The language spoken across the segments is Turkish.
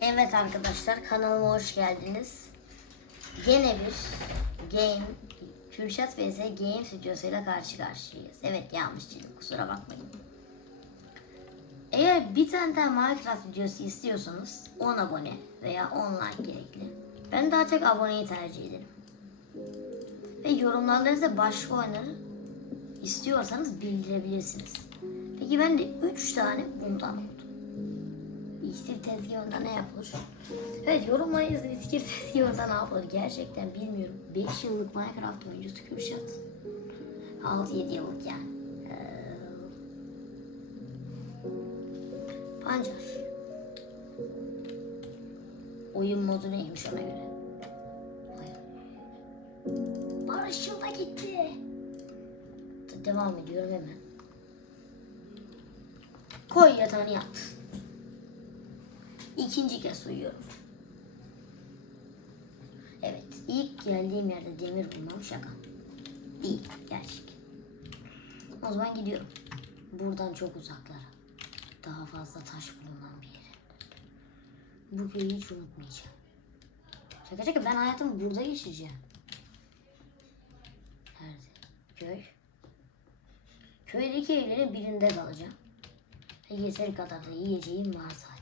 Evet arkadaşlar kanalıma hoş geldiniz. Gene bir game Kürşat vs Game stüdyosuyla karşı karşıyayız. Evet yanlış dedim kusura bakmayın. Eğer bir tane daha Minecraft videosu istiyorsanız 10 abone veya online gerekli. Ben daha çok aboneyi tercih ederim. Ve yorumlarınızda başka oyunları istiyorsanız bildirebilirsiniz. Peki ben de 3 tane bundan İksir tezgahında ne yapılır? Evet yorumlayınız iksir tezgahında ne yapılır? Gerçekten bilmiyorum. 5 yıllık Minecraft oyuncusu Kürşat. 6-7 yıllık yani. Ee, Pancar. Oyun modu neymiş ona göre. Barış'ın da gitti. Devam ediyorum hemen. Koy yatağını yat. İkinci kez uyuyorum. Evet, ilk geldiğim yerde demir bulmam şaka. Değil, gerçek. O zaman gidiyorum. Buradan çok uzaklara. Daha fazla taş bulunan bir yere. Bu köyü hiç unutmayacağım. Şaka şaka ben hayatımı burada geçireceğim. Nerede? Köy. Köydeki evlerin birinde kalacağım. Yeteri kadar da yiyeceğim var zaten.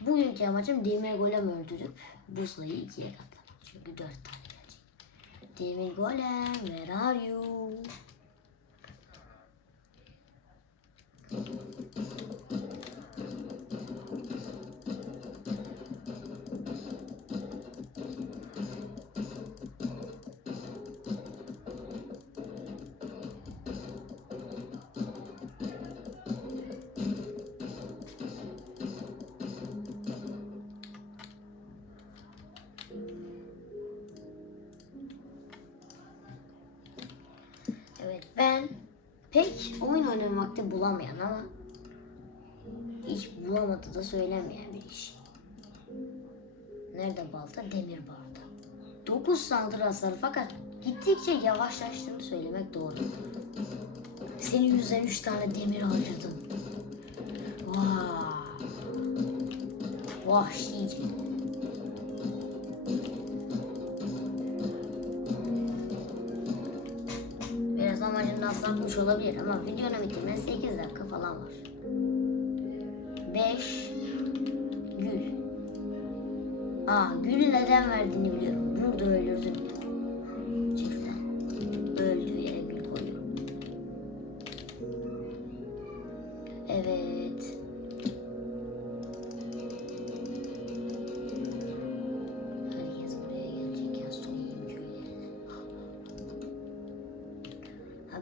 Bugünkü amacım demir golem öldürüp bu sayıyı ikiye katlamak. Çünkü dört tane gelecek. Demir golem, where are you? Pek oyun oynama vakti bulamayan ama hiç bulamadı da söylemeyen bir iş. Nerede balta? Demir balta. 9 saldırı hasarı fakat gittikçe yavaşlaştığını söylemek doğru. Senin yüzünden 3 tane demir harcadım. Vay. Vahşice. Sapmış olabilir ama videonun bitimine 8 dakika falan var. 5 Gül. Aa gülü neden verdiğini biliyorum. Burada ya. Cidden.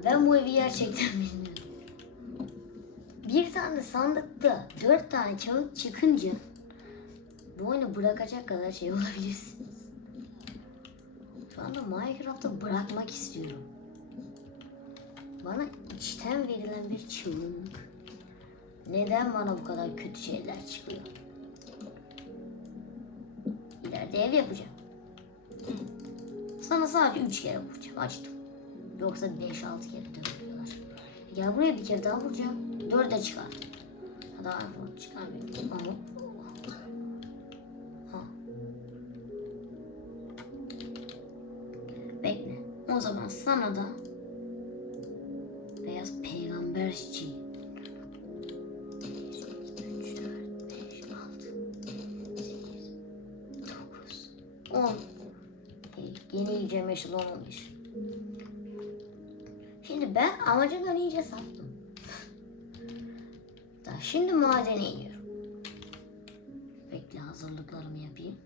Ben bu evi gerçekten bilmiyorum. Bir tane sandıkta dört tane kağıt çıkınca bu oyunu bırakacak kadar şey olabilirsiniz. Şu anda Minecraft'ı bırakmak istiyorum. Bana içten verilen bir çığlık. Neden bana bu kadar kötü şeyler çıkıyor? İleride ev yapacağım. Sana sadece üç kere vuracağım. Açtım. Yoksa 5-6 kere dövüyorlar. Gel buraya bir kere daha vuracağım. Dörde çıkar. Daha vur çıkarmıyorum. Ama. Bekle. O zaman sana da beyaz peygamberci. 3, 4, 5, 6, 8, 9, 10. Yeni yiyeceğim yeşil olmamış. Ben amacımdan iyice saptım. Daha şimdi madene iniyorum. Bekle hazırlıklarımı yapayım.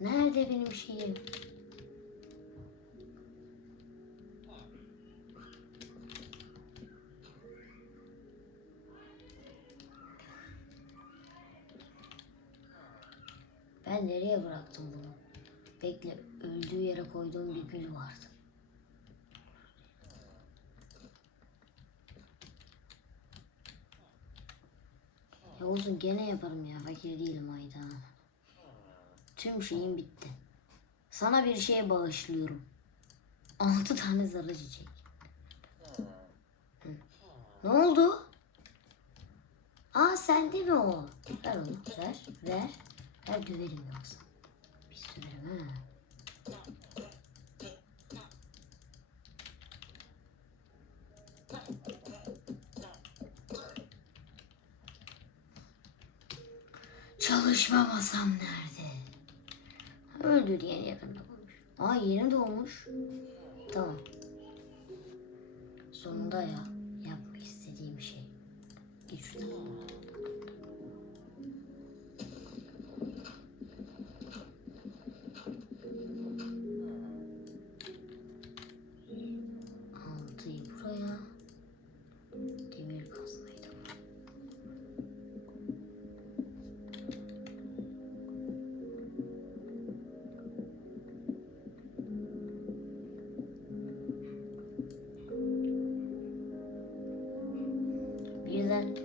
Nerede benim şeyim? Ben nereye bıraktım bunu? Bekle öldüğü yere koyduğum bir gül vardı. Ya olsun gene yaparım ya. Fakir değilim ayda. Tüm şeyim bitti. Sana bir şey bağışlıyorum. Altı tane zarı çiçek. Ne oldu? Aa sende mi o? Ver onu. Ver. Ver. Ver döverim yoksa. Biz döverim ha. Çalışma masam nerede? Öldür yeni yakında bulmuş. Aa yeni doğmuş. Tamam. Sonunda ya. Yapmak istediğim şey. Git şuradan.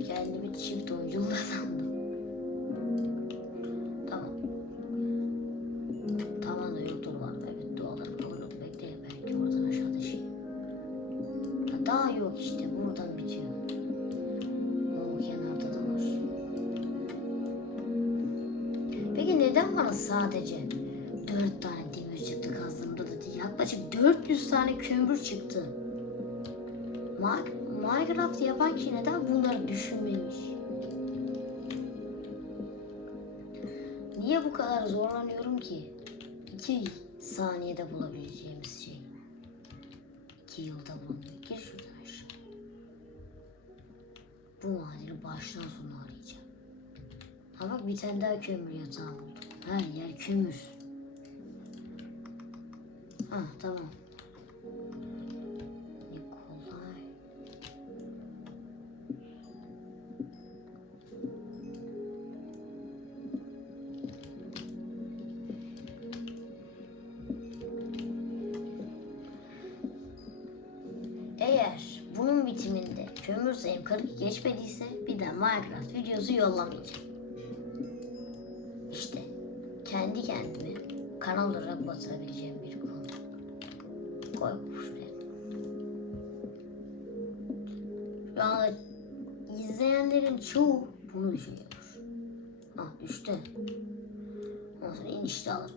Kendimi çift oyunculu sandım. Tamam. Tamam yoktur var. Evet dualarım kabul. Bekleyin belki oradan aşağıda şey. Ha, daha yok işte buradan bitiyor. O kenarda da var. Peki neden bana sadece dört tane demir çıktı kazdığımda da değil, yaklaşık 400 tane kömür çıktı? Ma- Minecraft yapan kişi neden bunları düşünmemiş? Niye bu kadar zorlanıyorum ki? İki saniyede bulabileceğimiz şey. İki yılda bulunuyor. Gir şuradan aşağı. Bu madeni baştan sona arayacağım. Ha bak bir tane daha kömür yatağı buldum. Her yer kömür. Ha tamam. Bitiminde kömür sayım 40 geçmediyse bir daha Minecraft videosu yollamayacağım. İşte kendi kendime kanal olarak batırabileceğim bir konu. Koy şuraya. Şu anda izleyenlerin çoğu bunu düşünüyor. Ah düştü. Ondan sonra inişte alırım.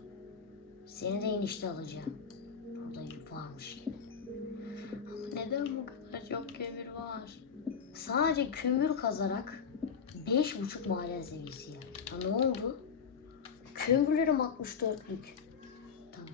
Seni de inişte alacağım. Burada varmış gibi. Ama neden bu kadar çok kömür var? Sadece kömür kazarak beş buçuk maden seviyesi yani. Ha ne oldu? Kömürlerim 64'lük. Tamam.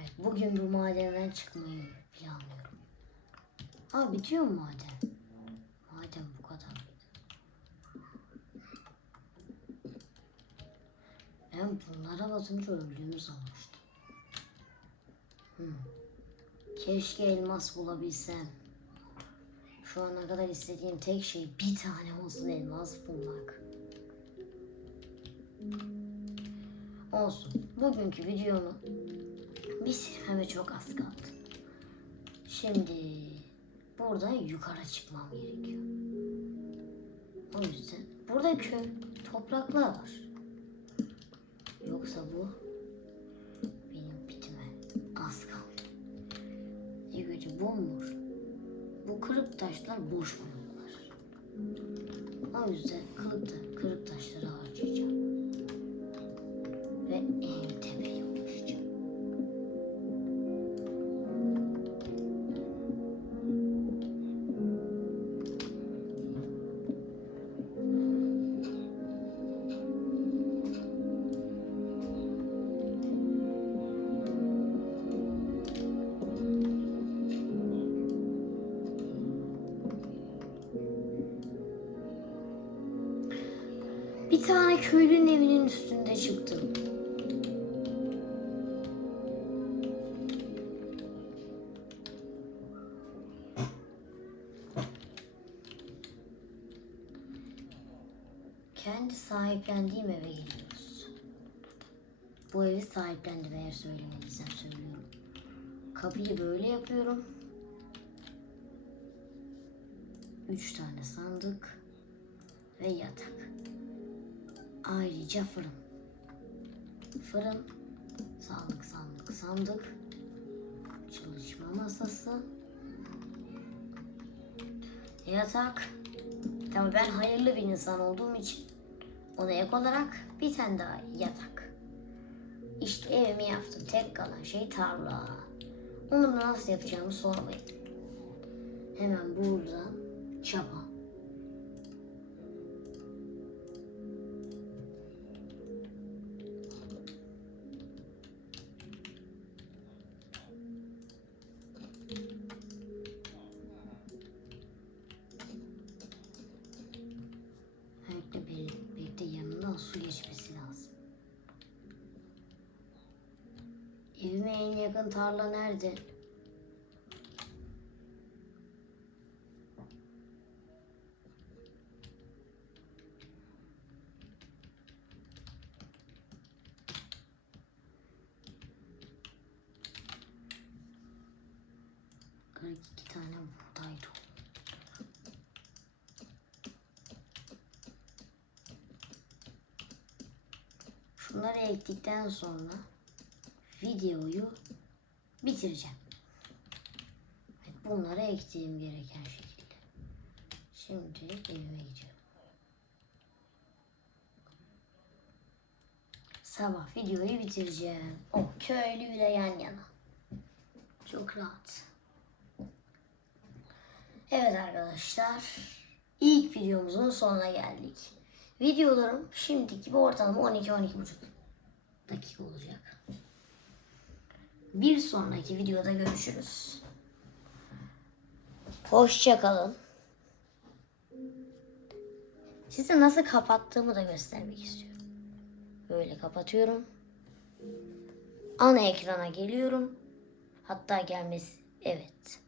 Evet, bugün bu madenden çıkmayı planlıyorum. Ha bitiyor mu maden? Maden bu kadar? Ben bunlara batınca öldüğümü sanmıştım. Hmm. Keşke elmas bulabilsem. Şu ana kadar istediğim tek şey bir tane olsun elmas bulmak. Olsun. Bugünkü videomu bitirmeme çok az kaldı. Şimdi buradan yukarı çıkmam gerekiyor. O yüzden burada köy, topraklar var. Yoksa bu benim bitime az kaldı. Yıkıcı bomboş. Bu kırık taşlar boş bloklar. O yüzden kırık, kırık taşları harcayacağım. Bir tane köylünün evinin üstünde çıktım. Kendi sahiplendiğim eve geliyoruz. Bu evi sahiplendim eğer söylemediysem söylüyorum. Kapıyı böyle yapıyorum. Üç tane sandık ve yatak. Ayrıca fırın. Fırın, sandık, sandık, sandık. Çalışma masası. Yatak. Tabii ben hayırlı bir insan olduğum için ona ek olarak bir tane daha yatak. İşte evimi yaptım. Tek kalan şey tarla. Onu nasıl yapacağımı sormayın. Hemen buradan çapa. En yakın tarla nerede? İki tane buğday. Şunları ektikten sonra videoyu bitireceğim. Evet, bunları ektiğim gereken şekilde. Şimdi evime gidiyorum. Sabah videoyu bitireceğim. O köylüyle yan yana. Çok rahat. Evet arkadaşlar. ilk videomuzun sonuna geldik. Videolarım şimdiki gibi ortalama 12-12,5 dakika olacak. Bir sonraki videoda görüşürüz. Hoşçakalın. Size nasıl kapattığımı da göstermek istiyorum. Böyle kapatıyorum. Ana ekrana geliyorum. Hatta gelmesi evet.